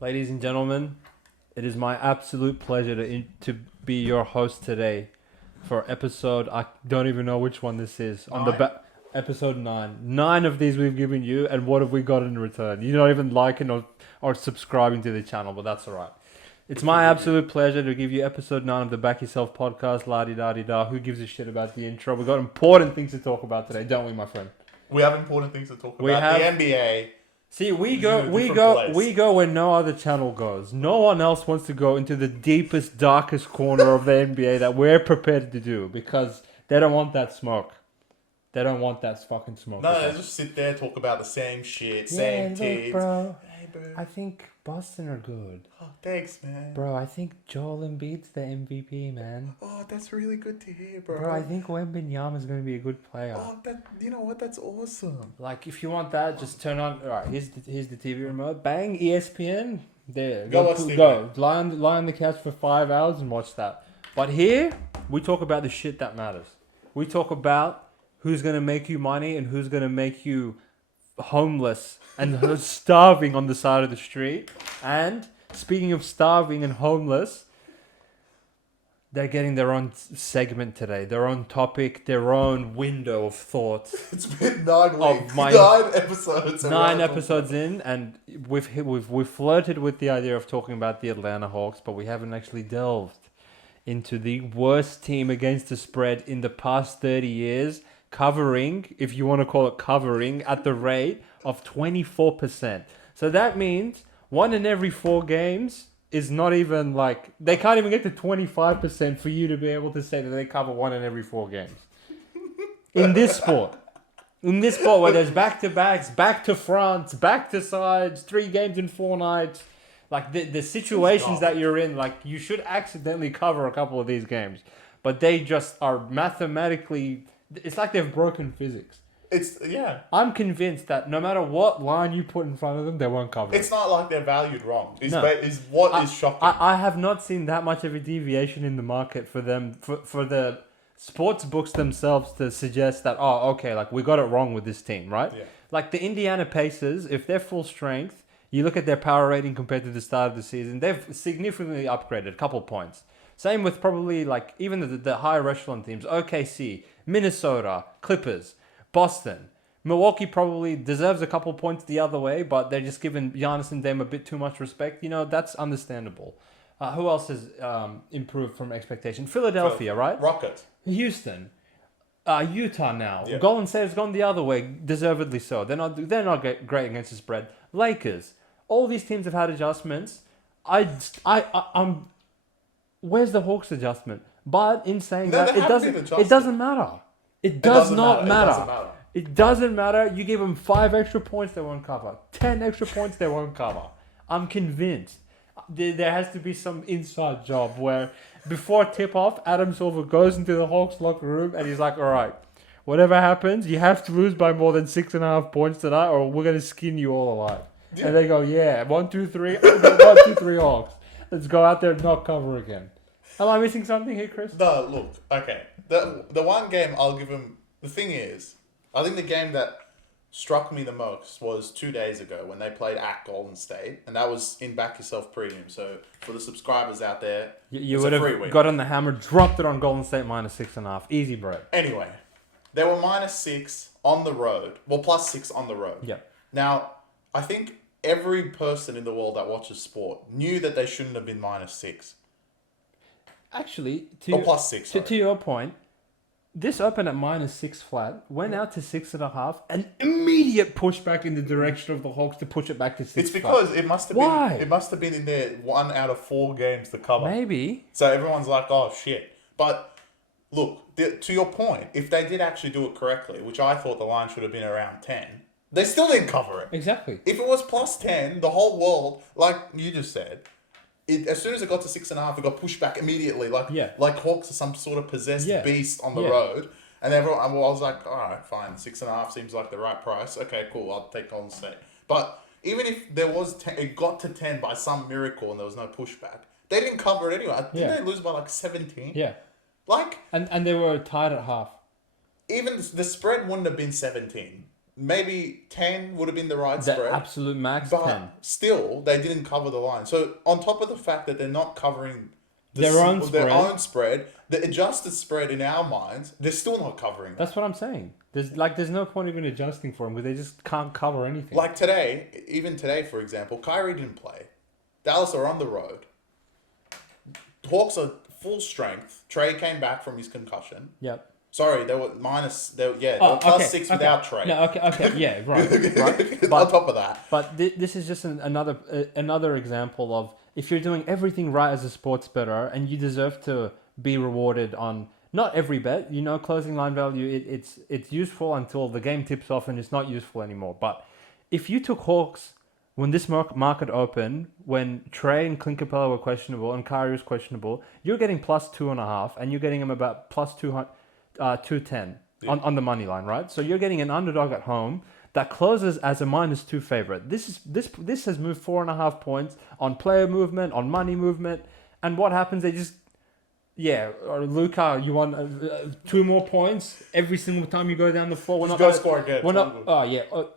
Ladies and gentlemen, it is my absolute pleasure to be your host today for episode. I don't even know which one this is. On the episode 9. 9 of these we've given you, and what have we got in return? You're not even liking or subscribing to the channel, but that's alright. It's my absolute pleasure to give you episode 9 of the Back Yourself podcast. La-di-da-di-da. Who gives a shit about the intro? We've got important things to talk about today, don't we, my friend? We have important things to talk about. The NBA. See, we go where no other channel goes. No one else wants to go into the deepest, darkest corner of the NBA that we're prepared to do because they don't want that smoke. They don't want that fucking smoke. No, they just sit there, talk about the same shit, same teams. Bro. Hey, bro. I think Boston are good. Oh, thanks, man. Bro, I think Joel Embiid's the MVP, man. Oh, that's really good to hear, bro. Bro, I think Wembanyama is going to be a good player. Oh, you know what? That's awesome. Like, if you want that, just turn on. All right, here's the TV remote. Bang, ESPN. There. Go. Lie on the couch for 5 hours and watch that. But here, we talk about the shit that matters. We talk about who's going to make you money and who's going to make you homeless and starving on the side of the street. And speaking of starving and homeless, they're getting their own segment today, their own topic, their own window of thought. It's been 9 weeks, 9 episodes. 9 episodes in, and we've flirted with the idea of talking about the Atlanta Hawks, but we haven't actually delved into the worst team against the spread in the past 30 years, covering, if you want to call it covering, at the rate of 24%. So that means 1 in every 4 games is not even like... They can't even get to 25% for you to be able to say that they cover 1 in every 4 games. In this sport. In this sport where there's back-to-backs, back to fronts, back to sides, 3 games in 4 nights. Like the situations that you're in, like you should accidentally cover a couple of these games. But they just are mathematically... It's like they've broken physics. I'm convinced that no matter what line you put in front of them, they won't cover it. It's not like they're valued wrong. Is shocking. I have not seen that much of a deviation in the market for them, for the sports books themselves to suggest that, oh, okay, like we got it wrong with this team, right? Yeah. Like the Indiana Pacers, if they're full strength, you look at their power rating compared to the start of the season, they've significantly upgraded a couple points. Same with probably like even the higher echelon teams, OKC, Minnesota, Clippers, Boston. Milwaukee probably deserves a couple points the other way, but they're just giving Giannis and Dame a bit too much respect. You know, that's understandable. Who else has improved from expectation? Philadelphia, right? Rockets. Houston. Utah now. Yeah. Golden State has gone the other way, deservedly so. They're not great against the spread. Lakers. All these teams have had adjustments. I'm... Where's the Hawks adjustment? But in saying that, it doesn't matter. It does not matter. It doesn't matter. You give them 5 extra points, they won't cover. 10 extra points, they won't cover. I'm convinced. There has to be some inside job where before tip-off, Adam Silver goes into the Hawks locker room and he's like, all right, whatever happens, you have to lose by more than 6.5 points tonight or we're going to skin you all alive. Yeah. And they go, yeah, 1, 2, 3, 1, 2, 3 Hawks. Let's go out there and not cover again. Am I missing something here, Chris? No, look, okay. The one game I'll give him... The thing is, I think the game that struck me the most was 2 days ago when they played at Golden State, and that was in Back Yourself Premium. So for the subscribers out there, you would have got on the hammer, dropped it on Golden State minus 6.5. Easy break. Anyway, they were minus 6 on the road. Well, plus 6 on the road. Yeah. Now, I think every person in the world that watches sport knew that they shouldn't have been minus 6. Actually, plus 6. To your point, this opened at minus 6 flat, went out to 6.5, an immediate pushback in the direction of the Hawks to push it back to 6. It's because flat. it must have Why? been. It must have been in there 1 out of 4 games to cover. Maybe. So everyone's like, "Oh shit!" But look, to your point, if they did actually do it correctly, which I thought the line should have been around 10, they still didn't cover it. Exactly. If it was plus 10, the whole world, like you just said. As soon as it got to 6.5, it got pushed back immediately. Like Hawks are some sort of possessed beast on the road. And everyone, I was like, all right, fine. 6.5 seems like the right price. Okay, cool. I'll take Golden State. But even if there was it got to 10 by some miracle and there was no pushback, they didn't cover it anyway. Didn't they lose by like 17? Yeah. Like... And they were tied at half. Even the spread wouldn't have been 17. maybe 10 would have been the right The spread. absolute max But 10. still, they didn't cover the line. So on top of the fact that they're not covering Their own spread, the adjusted spread in our minds, they're still not covering. That's what I'm saying. There's no point even adjusting for them because they just can't cover anything. Like today, even today, for example, Kyrie didn't play. Dallas are on the road. Hawks are full strength. Trey came back from his concussion. Yep. Sorry, they were minus. They were plus 6 without Trey. No, okay, yeah, right. But, on top of that, but this is just another example of if you're doing everything right as a sports bettor and you deserve to be rewarded on not every bet. You know, closing line value it's useful until the game tips off and it's not useful anymore. But if you took Hawks when this market opened, when Trey and Clint Capella were questionable and Kyrie was questionable, you're getting plus 2.5 and you're getting them about plus 210 on the money line, right? So you're getting an underdog at home that closes as a -2 favorite. This has moved 4.5 points on player movement, on money movement, and what happens? They just or Luka, you want 2 more points every single time you go down the floor. Just go score again.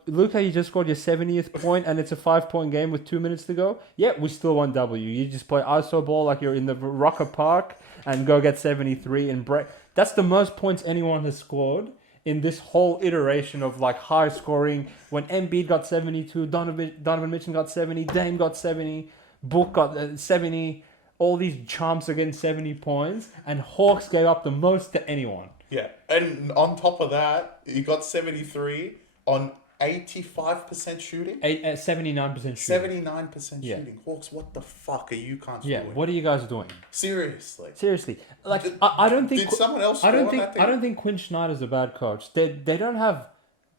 Luka, you just scored your 70th point and it's a 5-point game with 2 minutes to go. Yeah, we still won W. You just play ISO ball like you're in the Rocker Park and go get 73 and break. That's the most points anyone has scored in this whole iteration of like high scoring. When Embiid got 72, Donovan Mitchell got 70, Dame got 70, Book got 70. All these chumps are getting 70 points, and Hawks gave up the most to anyone. Yeah, and on top of that, you got 73 on 85% shooting. 79% shooting. 79% shooting. Hawks, what the fuck are you cunts doing? What are you guys doing? Seriously. Like I don't think. Did someone else? I don't think Quinn Snyder's a bad coach. They don't have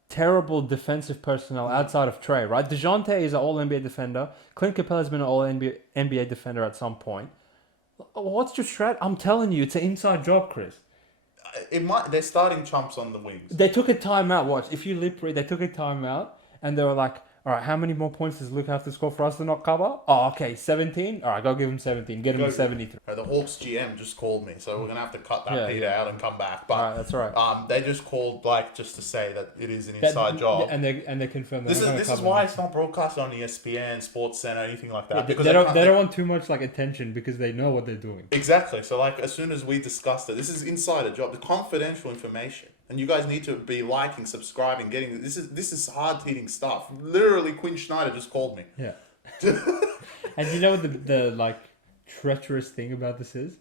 terrible defensive personnel outside of Trey, right? DeJounte is an All-NBA defender. Clint Capella's been an All-NBA defender at some point. What's your strat? I'm telling you, it's an inside job, Chris. They're starting chumps on the wings. They took a timeout. Watch. If you lip read, they took a timeout and they were like, all right, how many more points does Luke have to score for us to not cover? Oh, okay, 17? All right, go give him 17. Get him to 73. The Hawks GM just called me, so we're going to have to cut that Peter out and come back. But all right, that's all right. They just called just to say that it is an inside job. And they confirmed that. This is why it's not broadcast on ESPN, Sports Center, anything like that. Yeah, because they don't want too much attention because they know what they're doing. Exactly. So as soon as we discussed it, this is insider job. It's confidential information. And you guys need to be liking, subscribing, getting this is hard hitting stuff. Literally, Quinn Snyder just called me. Yeah. And you know what the treacherous thing about this is?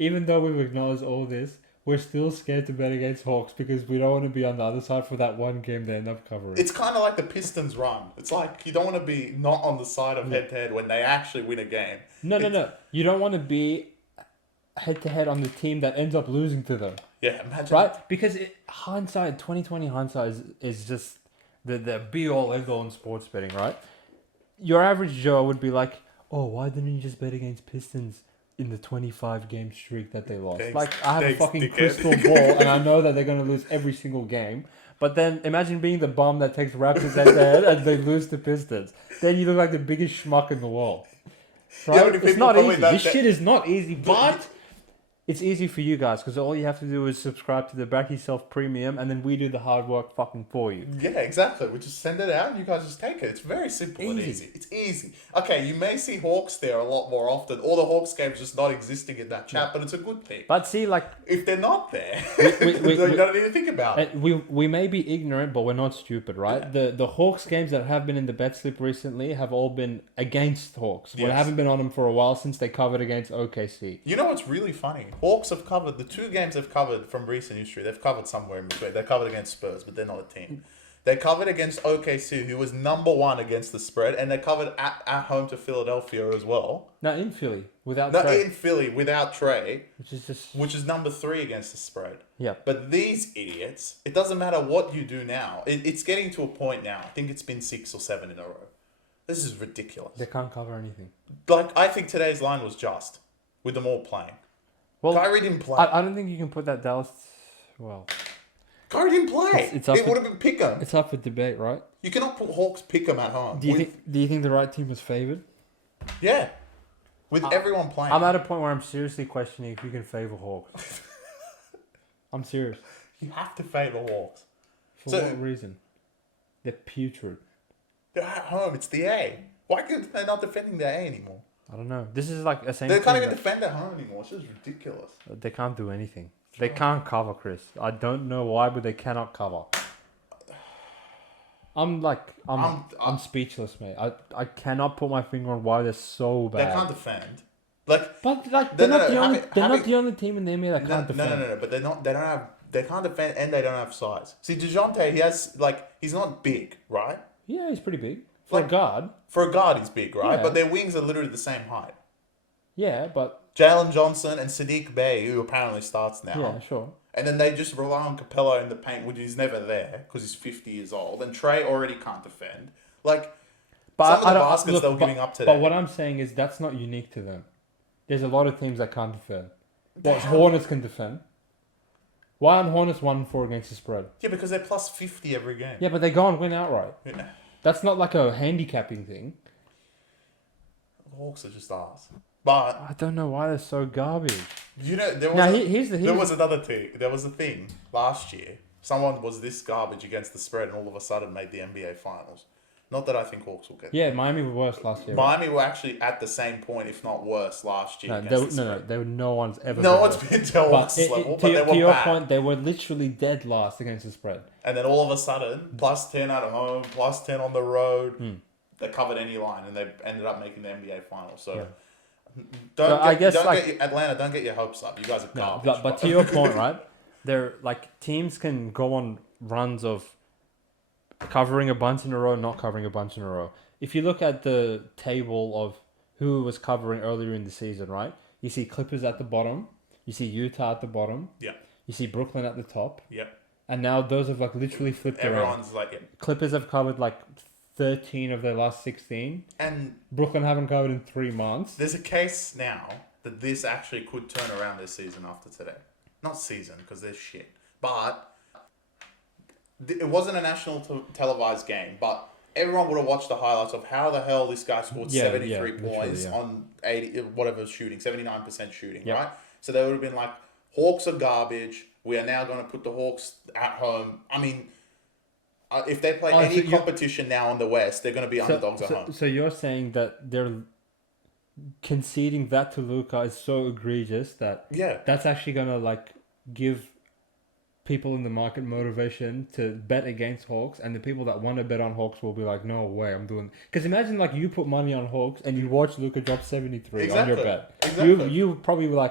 Even though we've acknowledged all this, we're still scared to bet against Hawks because we don't want to be on the other side for that one game they end up covering. It's kind of like the Pistons run. It's like you don't want to be not on the side of head-to-head when they actually win a game. No. You don't want to be head-to-head on the team that ends up losing to them. Yeah, imagine. Right? Because 2020 hindsight is just the be-all, end-all in sports betting, right? Your average Joe would be like, oh, why didn't you just bet against Pistons in the 25-game streak that they lost? I have a fucking crystal ball, and I know that they're going to lose every single game. But then imagine being the bum that takes Raptors head-to-head and they lose to Pistons. Then you look like the biggest schmuck in the world. Right? It's not easy. This shit is not easy, but it's easy for you guys because all you have to do is subscribe to the BackYourself Premium and then we do the hard work fucking for you. Yeah, exactly. We just send it out and you guys just take it. It's very simple and easy. It's easy. Okay, you may see Hawks there a lot more often or the Hawks games just not existing in that chat, but it's a good thing. But see, if they're not there, you don't need to think about it. We may be ignorant, but we're not stupid, right? Yeah. The Hawks games that have been in the bet slip recently have all been against Hawks. Yes. We haven't been on them for a while since they covered against OKC. You know what's really funny? Hawks have covered the 2 games they've covered from recent history. They've covered somewhere in between. They covered against Spurs, but they're not a team. They covered against OKC, who was number 1 against the spread, and they covered at home to Philadelphia as well. No, in Philly without Trey, which is number 3 against the spread. Yeah. But these idiots, it doesn't matter what you do now. It's getting to a point now. I think it's been 6 or 7 in a row. This is ridiculous. They can't cover anything. I think today's line was just with them all playing. Well, Kyrie didn't play. I don't think you can put that Dallas. Well, Kyrie didn't play. It would have been Pick'em. It's up for debate, right? You cannot put Hawks Pick'em at home. Do you think the right team was favored? Yeah, with everyone playing. I'm at a point where I'm seriously questioning if you can favor Hawks. I'm serious. You have to favor Hawks. For what reason? They're putrid. They're at home. It's the A. Why can't they not defending the A anymore? I don't know. This is like a same. They can't even defend at home anymore. It's just ridiculous. They can't do anything. They can't cover, Chris. I don't know why, but they cannot cover. I'm speechless, mate. I cannot put my finger on why they're so bad. They can't defend. They're not the only team in the NBA that can't defend. No. But they can't defend and they don't have size. See, DeJounte, he's not big, right? Yeah, he's pretty big. For a guard. For a guard, he's big, right? Yeah. But their wings are literally the same height. Yeah, but... Jalen Johnson and Sadiq Bey, who apparently starts now. Yeah, sure. And then they just rely on Capello in the paint, which is never there because he's 50 years old. And Trey already can't defend. Some of the baskets they were giving up today. But what I'm saying is that's not unique to them. There's a lot of teams that can't defend. Hornets can defend. Why aren't Hornets 1-4 against the spread? Yeah, because they're plus 50 every game. Yeah, but they go and win outright. Yeah. That's not like a handicapping thing. The Hawks are just arse. But I don't know why they're so garbage. There was another thing. There was a thing last year. Someone was this garbage against the spread and all of a sudden made the NBA Finals. Not that I think Hawks will get. Yeah, Miami were worse last year. Miami were actually at the same point, if not worse, last year. No one's ever. No one's been to Hawks level, but they were to your point, they were literally dead last against the spread. And then all of a sudden, plus 10 at home, plus 10 on the road, they covered any line and they ended up making the NBA Finals. So. Yeah. Atlanta, don't get your hopes up. You guys are garbage. But to your point, right? They're teams can go on runs of covering a bunch in a row, not covering a bunch in a row. If you look at the table of who was covering earlier in the season, right? You see Clippers at the bottom. You see Utah at the bottom. Yeah. You see Brooklyn at the top. Yeah. And now those have literally flipped around. Everyone's Clippers have covered 13 of their last 16. And Brooklyn haven't covered in 3 months. There's a case now that this actually could turn around this season after today. Not season, because they're shit. But it wasn't a national televised game, but everyone would have watched the highlights of how the hell this guy scored 73 points on 80, whatever shooting, 79% shooting, right? So they would have been like, Hawks are garbage. We are now going to put the Hawks at home. I mean, if they play any competition now in the West, they're going to be underdogs at home. So you're saying that they're conceding that to Luka is so egregious that that's actually going to give people in the market motivation to bet against Hawks, and the people that want to bet on Hawks will be like, no way, I'm doing... Because imagine you put money on Hawks and you watch Luka drop 73 on your bet. Exactly. You probably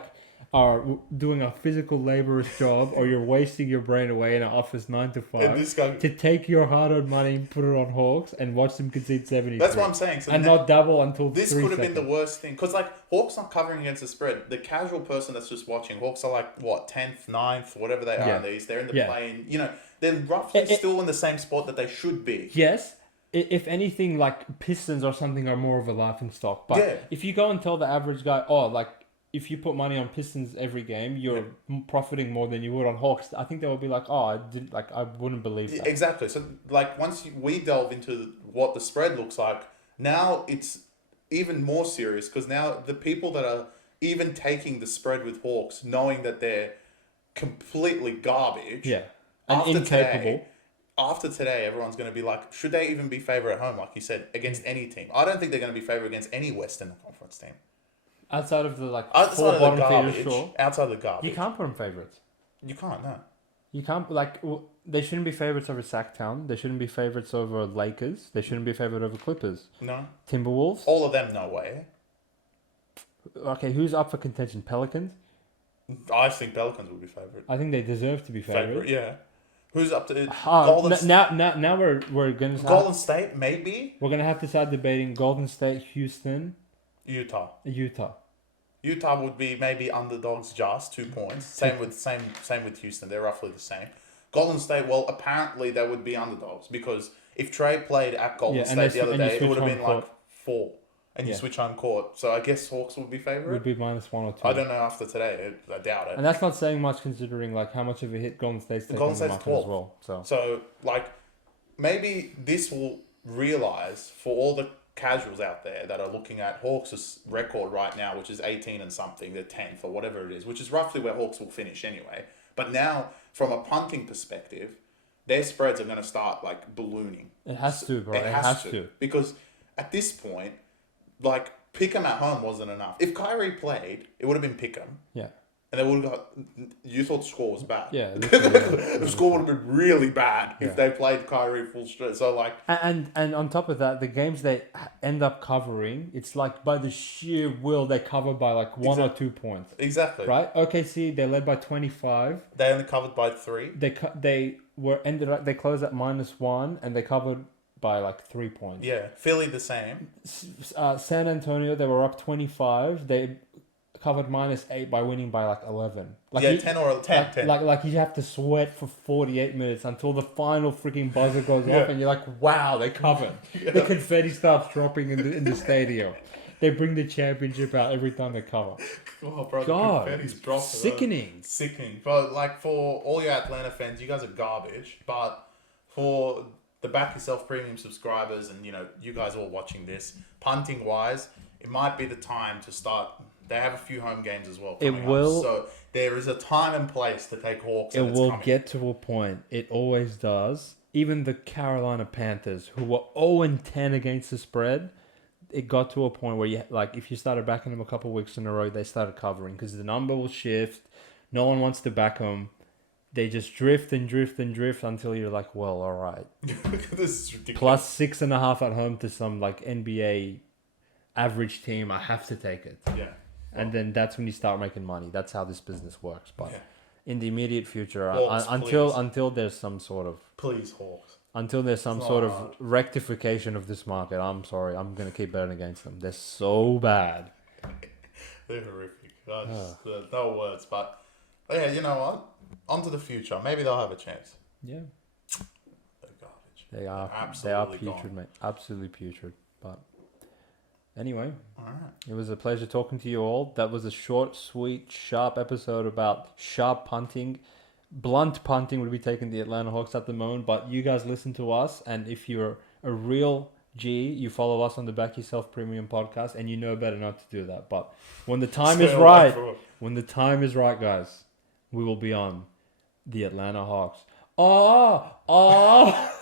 are doing a physical laborer's job, or you're wasting your brain away in an office 9 to 5 to take your hard-earned money and put it on Hawks and watch them concede 73. That's what I'm saying. So not double until this could have been the worst thing, because Hawks not covering against the spread. The casual person that's just watching, Hawks are 10th, 9th, whatever they are in these. They're in the play-in. They're roughly still in the same spot that they should be. Yes. If anything, Pistons or something are more of a laughing stock. But if you go and tell the average guy, if you put money on Pistons every game, you're profiting more than you would on Hawks. I think they would be I wouldn't believe that. Exactly. So, once we delve into what the spread looks like, now it's even more serious, because now the people that are even taking the spread with Hawks, knowing that they're completely garbage, and incapable. After today, everyone's going to be should they even be favourite at home, like you said, against any team? I don't think they're going to be favourite against any Western Conference team. Outside of the outside of the garbage, outside of the garbage, you can't put them favourites. You can't, no. You can't they shouldn't be favourites over Sacktown. They shouldn't be favourites over Lakers. They shouldn't be favourite over Clippers. No. Timberwolves. All of them, no way. Okay, who's up for contention? Pelicans. I think Pelicans will be favourite. I think they deserve to be favourite. Yeah. Who's up to Golden State? Now we're gonna Golden State, maybe. We're gonna have to start debating Golden State, Houston. Utah would be maybe underdogs, just 2 points. Same with Houston. They're roughly the same. Golden State, well, apparently they would be underdogs, because if Trey played at Golden State the other day, it would have been 4, and you switch home court. So I guess Hawks would be favourite. Would be -1 or 2. I don't know after today. I doubt it. And that's not saying much, considering how much of a hit Golden State's taking on the market 12 as well. So maybe this will realise for all the casuals out there that are looking at Hawks' record right now, which is 18 and something, they're 10th or whatever it is, which is roughly where Hawks will finish anyway. But now, from a punting perspective, their spreads are going to start like ballooning. It has to, bro. It has to. Because at this point, like Pick'em at home wasn't enough. If Kyrie played, it would have been Pick'em. Yeah. And they would have got. You thought the score was bad. Yeah. The score would have been really bad if they played Kyrie full strength. So like. And on top of that, the games they end up covering, it's like by the sheer will they cover by like 1 or 2 points. Exactly. Right. OKC they led by 25. They only covered by 3. They closed at -1 and they covered by like 3 points. Yeah. Philly the same. San Antonio they were up 25. They covered -8 by winning by like 11. Like 10 or 10. Like you have to sweat for 48 minutes until the final freaking buzzer goes off, and you're like, wow, they covered. The confetti starts dropping in the stadium. They bring the championship out every time they cover. Oh, bro, God, the confetti's dropping. Sickening. Sickening. But like for all your Atlanta fans, you guys are garbage. But for the Back Yourself premium subscribers, and you guys all watching this, punting wise, it might be the time to start. They have a few home games as well. It will. So there is a time and place to take Hawks. It will get to a point. It always does. Even the Carolina Panthers, who were 0-10 against the spread, it got to a point where if you started backing them a couple of weeks in a row, they started covering because the number will shift. No one wants to back them. They just drift and drift and drift until you're like, well, all right. This is ridiculous. Plus 6.5 at home to some like NBA average team. I have to take it. Yeah. And then that's when you start making money. That's how this business works. But in the immediate future, Hawks, until there's some sort of Hawks. Until there's some sort of rectification of this market, I'm sorry, I'm gonna keep betting against them. They're so bad. They're horrific. No words. But yeah, you know what? On to the future. Maybe they'll have a chance. Yeah. They're garbage. They are putrid, gone. mate. Absolutely putrid. But anyway, all right. It was a pleasure talking to you all. That was a short, sweet, sharp episode about sharp punting. Blunt punting would be taking the Atlanta Hawks at the moment, but you guys listen to us, and if you're a real G, you follow us on the Back Yourself Premium podcast, and you know better not to do that. But when the time is right, guys, we will be on the Atlanta Hawks. Oh!